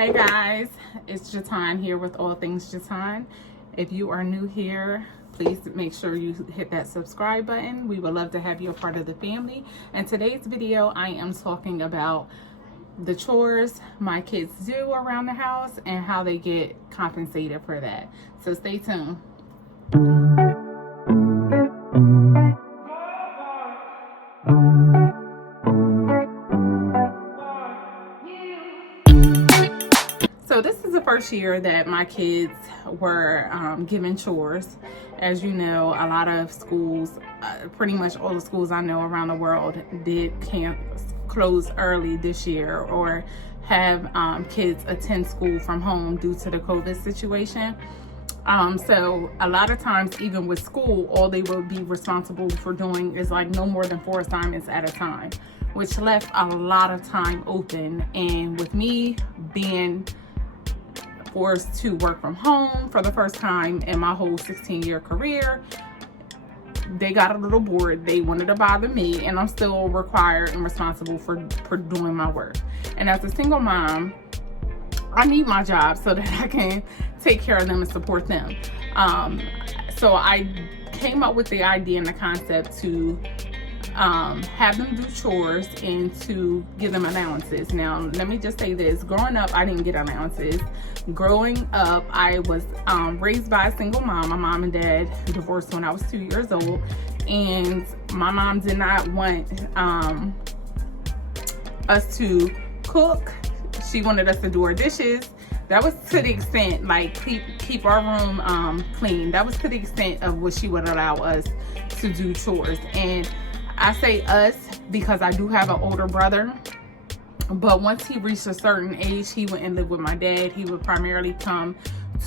Hey guys, it's Jatan here with All Things Jatan. If you are new here, please make sure you hit that subscribe button. We would love to have you a part of the family. In today's video, I am talking about the chores my kids do around the house and how they get compensated for that. So stay tuned. So this is the first year that my kids were given chores. As you know, a lot of schools, pretty much all the schools I know around the world did close early this year or have kids attend school from home due to the COVID situation. So a lot of times, even with school, all they will be responsible for doing is like no more than 4 assignments at a time, which left a lot of time open. And with me being forced to work from home for the first time in my whole 16-year career, they got a little bored. They wanted to bother me, and I'm still required and responsible for doing my work. And as a single mom, I need my job so that I can take care of them and support them. So I came up with the idea and the concept to have them do chores and to give them allowances. Now, let me just say this. Growing up, I didn't get allowances. Growing up, I was raised by a single mom. My mom and dad divorced when I was 2 years old. And my mom did not want us to cook. She wanted us to do our dishes. That was to the extent, like, keep our room clean. That was to the extent of what she would allow us to do chores. And I say us because I do have an older brother, but once he reached a certain age, he went and lived with my dad. He would primarily come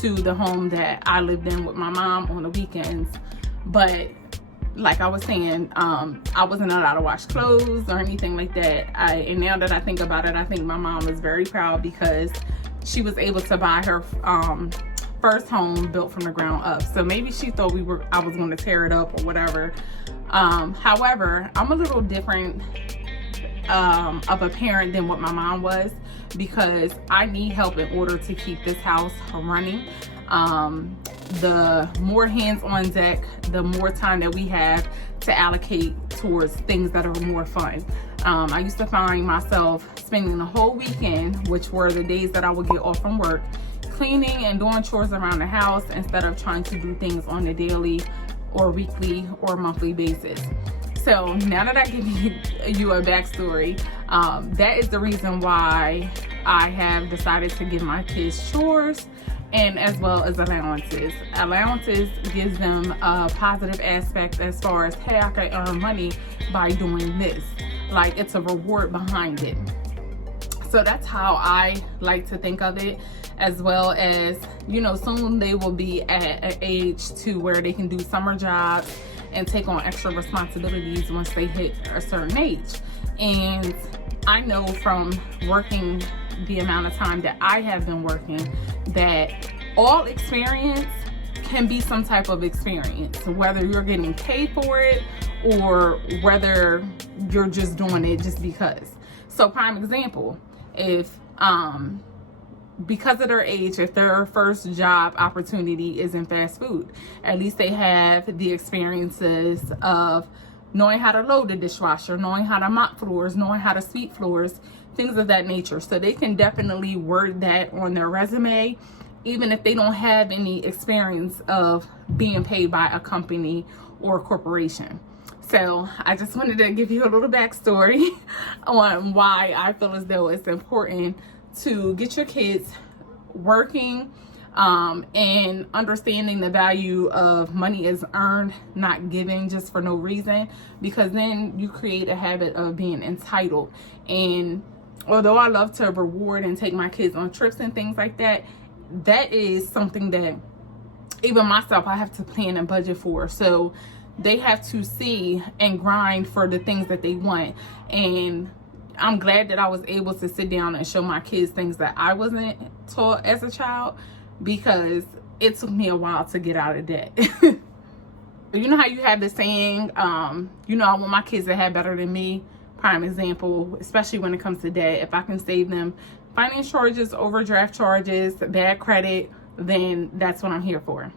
to the home that I lived in with my mom on the weekends. But like I was saying, I wasn't allowed to wash clothes or anything like that. And now that I think about it, I think my mom was very proud because she was able to buy her first home built from the ground up. So maybe she thought I was going to tear it up or whatever. However, I'm a little different of a parent than what my mom was, because I need help in order to keep this house running. The more hands on deck, the more time that we have to allocate towards things that are more fun. I used to find myself spending the whole weekend, which were the days that I would get off from work, cleaning and doing chores around the house instead of trying to do things on a daily or weekly or monthly basis. So now that I give you a backstory, that is the reason why I have decided to give my kids chores and as well as allowances. Allowances gives them a positive aspect as far as, hey, I can earn money by doing this. Like, it's a reward behind it. So that's how I like to think of it, as well as, you know, soon they will be at an age to where they can do summer jobs and take on extra responsibilities once they hit a certain age. And I know from working the amount of time that I have been working that all experience can be some type of experience, whether you're getting paid for it or whether you're just doing it just because. So prime example, if because of their age, if their first job opportunity is in fast food, at least they have the experiences of knowing how to load the dishwasher, knowing how to mop floors, knowing how to sweep floors, things of that nature. So they can definitely word that on their resume, even if they don't have any experience of being paid by a company or a corporation. So I just wanted to give you a little backstory on why I feel as though it's important to get your kids working and understanding the value of money is earned, not given just for no reason, because then you create a habit of being entitled. And although I love to reward and take my kids on trips and things like that, that is something that even myself, I have to plan and budget for. So they have to see and grind for the things that they want. And I'm glad that I was able to sit down and show my kids things that I wasn't taught as a child, because it took me a while to get out of debt. You know how you have the saying, you know, I want my kids to have better than me. Prime example, especially when it comes to debt. If I can save them finance charges, overdraft charges, bad credit, then that's what I'm here for.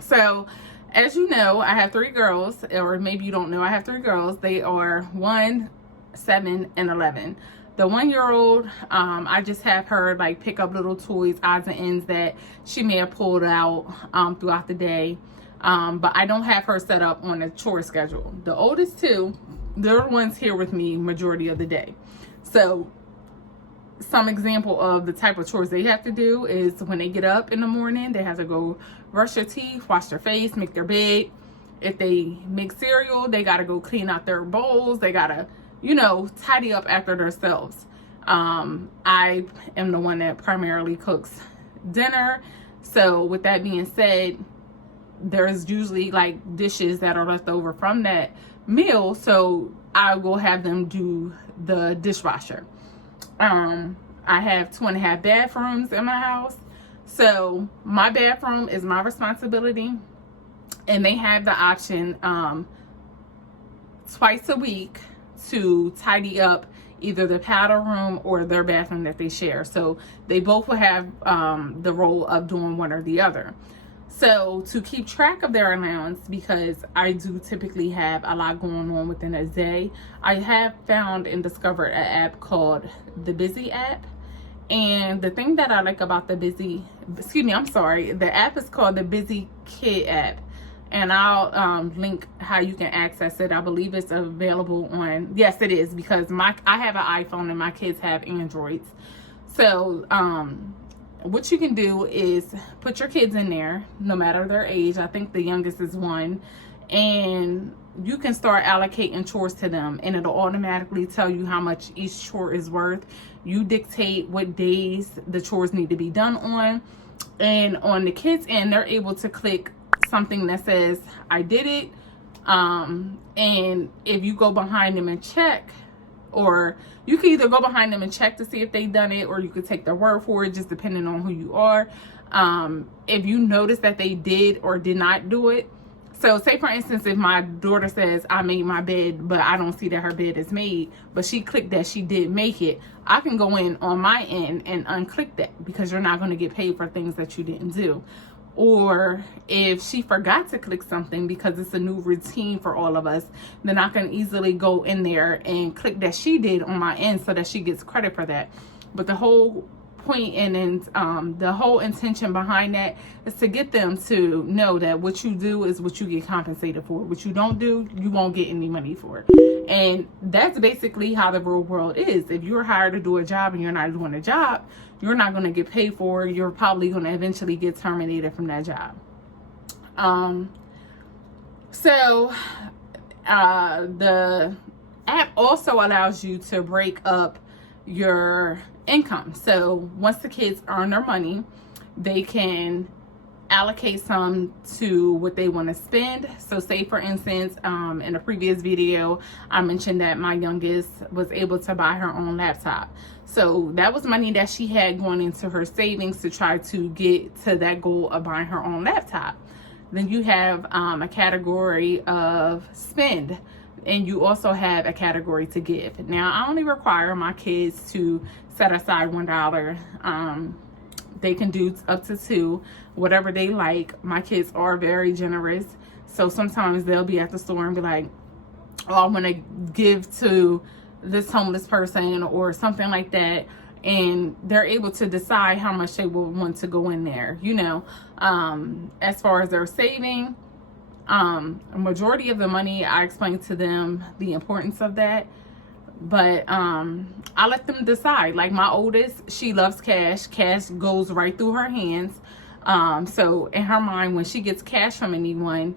So as you know, I have 3 girls, or maybe you don't know, I have 3 girls. They are 1, 7, and 11. The 1-year-old, I just have her like pick up little toys, odds and ends that she may have pulled out throughout the day. But I don't have her set up on a chore schedule. The oldest 2, they're the ones here with me majority of the day. So some example of the type of chores they have to do is when they get up in the morning, they have to go brush their teeth, wash their face, make their bed. If they make cereal, they got to go clean out their bowls. They got to, you know, tidy up after themselves. I am the one that primarily cooks dinner. So with that being said, there's usually like dishes that are left over from that meal. So I will have them do the dishwasher. I have 2.5 bathrooms in my house. So my bathroom is my responsibility. And they have the option twice a week to tidy up either the powder room or their bathroom that they share. So they both will have the role of doing one or the other. So to keep track of their allowance, because I do typically have a lot going on within a day, I have found and discovered an app called the Busy app. And the thing that I like about the app is called the Busy Kid app. And I'll link how you can access it. I believe it's available on, yes it is, because I have an iPhone and my kids have Androids. So what you can do is put your kids in there, no matter their age. I think the youngest is 1, and you can start allocating chores to them, and it'll automatically tell you how much each chore is worth. You dictate what days the chores need to be done on, and on the kids end, they're able to click something that says I did it, and if you go behind them and check, or you can either go behind them and check to see if they've done it, or you could take their word for it, just depending on who you are. If you notice that they did or did not do it, so say for instance, if my daughter says I made my bed, but I don't see that her bed is made, but she clicked that she did make it, I can go in on my end and unclick that, because you're not going to get paid for things that you didn't do. Or if she forgot to click something because it's a new routine for all of us, then I can easily go in there and click that she did on my end so that she gets credit for that. But the whole point and the whole intention behind that is to get them to know that what you do is what you get compensated for. What you don't do, you won't get any money for. And that's basically how the real world is. If you're hired to do a job and you're not doing a job, you're not going to get paid for it. You're probably going to eventually get terminated from that job. The app also allows you to break up your income. So once the kids earn their money, they can allocate some to what they want to spend. So say for instance, in a previous video, I mentioned that my youngest was able to buy her own laptop. So that was money that she had going into her savings to try to get to that goal of buying her own laptop. Then you have a category of spend, and you also have a category to give. Now, I only require my kids to set aside $1. They can do up to 2, whatever they like. My kids are very generous. So sometimes they'll be at the store and be like, oh, I want to give to this homeless person or something like that. And they're able to decide how much they will want to go in there. You know, as far as their saving, a majority of the money, I explain to them the importance of that. But I let them decide. Like my oldest, she loves cash. Cash goes right through her hands. So in her mind, when she gets cash from anyone,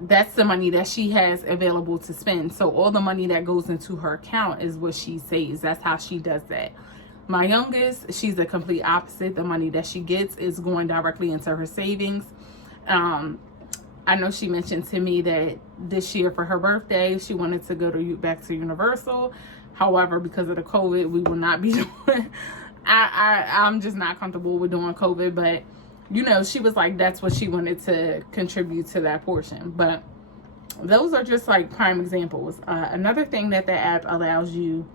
that's the money that she has available to spend. So all the money that goes into her account is what she saves. That's how she does that. My youngest, she's the complete opposite. The money that she gets is going directly into her savings. I know she mentioned to me that this year for her birthday, she wanted to go back to Universal. However, because of the COVID, we will not be doing. I'm just not comfortable with doing COVID, but you know, she was like, that's what she wanted to contribute to that portion. But those are just like prime examples. Another thing that the app allows you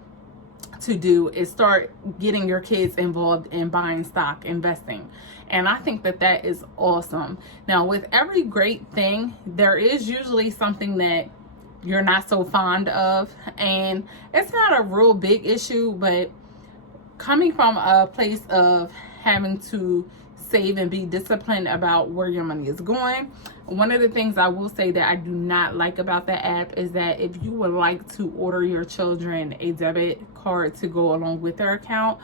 to do is start getting your kids involved in buying stock, investing. And I think that that is awesome. Now, with every great thing, there is usually something that you're not so fond of, and it's not a real big issue, but coming from a place of having to save and be disciplined about where your money is going, one of the things I will say that I do not like about the app is that if you would like to order your children a debit card to go along with their account,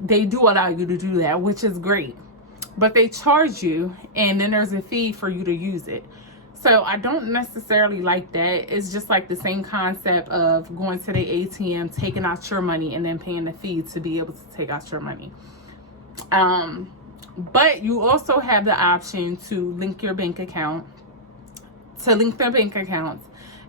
they do allow you to do that, which is great, but they charge you and then there's a fee for you to use it. So I don't necessarily like that. It's just like the same concept of going to the ATM, taking out your money, and then paying the fee to be able to take out your money. But you also have the option to link your bank account, their bank accounts,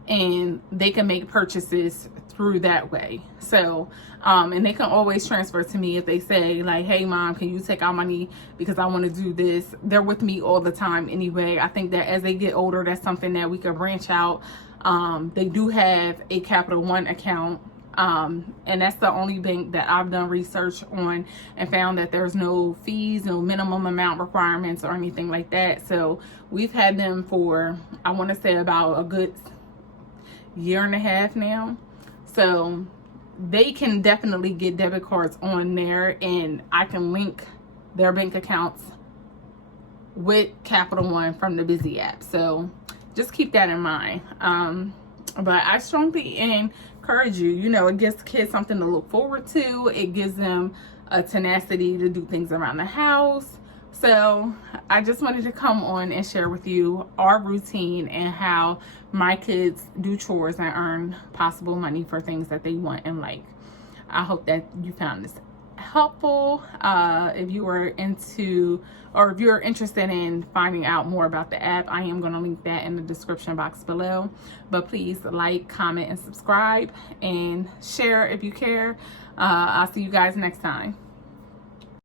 and they can make purchases through that way. So, and they can always transfer to me if they say like, hey mom, can you take out money because I want to do this? They're with me all the time anyway. I think that as they get older, that's something that we can branch out. They do have a Capital One account. And that's the only bank that I've done research on and found that there's no fees, no minimum amount requirements or anything like that. So we've had them for, I want to say, about a good year and a half now. So they can definitely get debit cards on there, and I can link their bank accounts with Capital One from the Busy app. So just keep that in mind. But I strongly encourage you, you know, it gives kids something to look forward to. It gives them a tenacity to do things around the house. So I just wanted to come on and share with you our routine and how my kids do chores and earn possible money for things that they want and like. I hope that you found this helpful. If you are into, or if you're interested in finding out more about the app, I am going to link that in the description box below. But please like, comment, and subscribe, and share if you care. I'll see you guys next time.